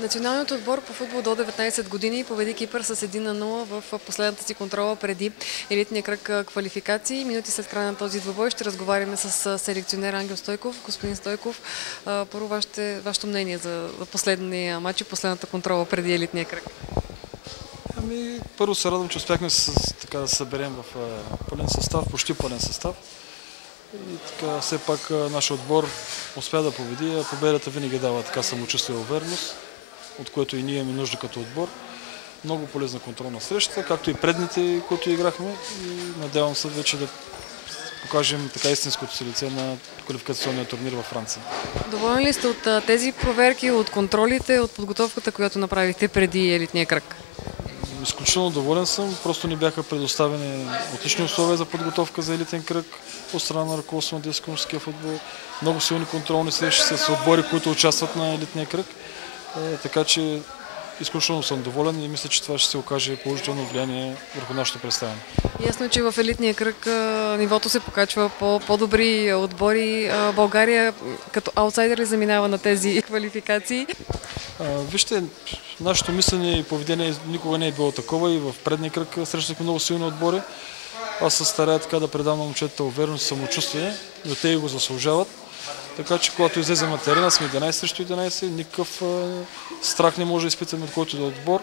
Националният отбор по футбол до 19 години победи Кипър с 1-0 в последната си контрола преди елитния кръг квалификации. Минути след края на този двубой ще разговаряме с селекционер Ангел Стойков. Господин Стойков, първо вашето мнение за последния матч и последната контрола преди елитния кръг. Първо се радвам, че успяхме да се съберем в пълен състав, почти пълен състав. И така, все пак нашия отбор успя да победи, а победата винаги дава така самочувствие и увереност, от което и ние имаме нужда като отбор. Много полезна контролна среща, както и предните, които играхме, и надявам се вече да покажем така истинското си лице на квалификационния турнир във Франция. Доволен ли сте от тези проверки, от контролите, от подготовката, която направихте преди елитния кръг? Изключително доволен съм, просто ни бяха предоставени отлични условия за подготовка за елитен кръг от страна на ръководството на детско-мъжкия футбол. Много силни контролни срещи с отбори, които участват на елитния кръг. Така че изключително съм доволен и мисля, че това ще се окаже положително влияние върху нашето представяне. Ясно, че в елитния кръг нивото се покачва по по-добри отбори. България като аутсайдер ли заминава на тези квалификации? Вижте, нашето мислене и поведение никога не е било такова и в предния кръг срещнахме много силни отбори. Аз се старая така да предам на момчетата увереност и самочувствие, но те и го заслужават. Така че когато излезем на терена сме 11 срещу 11, никакъв страх не може да изпитаме от който да е отбор.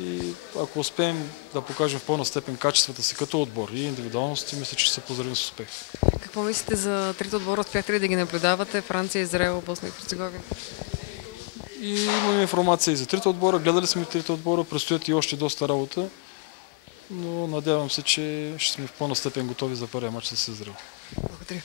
И ако успеем да покажем в пълна степен качествата си като отбор и индивидуалности, мисля, че ще се поздравим с успех. Какво мислите за трите отбора? Успяхте ли да ги наблюдавате? Франция, Израел, Босна и Херцеговина? И имаме информация и за трите отбора, гледали сме трите отбора, предстоят и още доста работа, но надявам се, че ще сме в пълна степен готови за първия мач с Израел. Благодаря.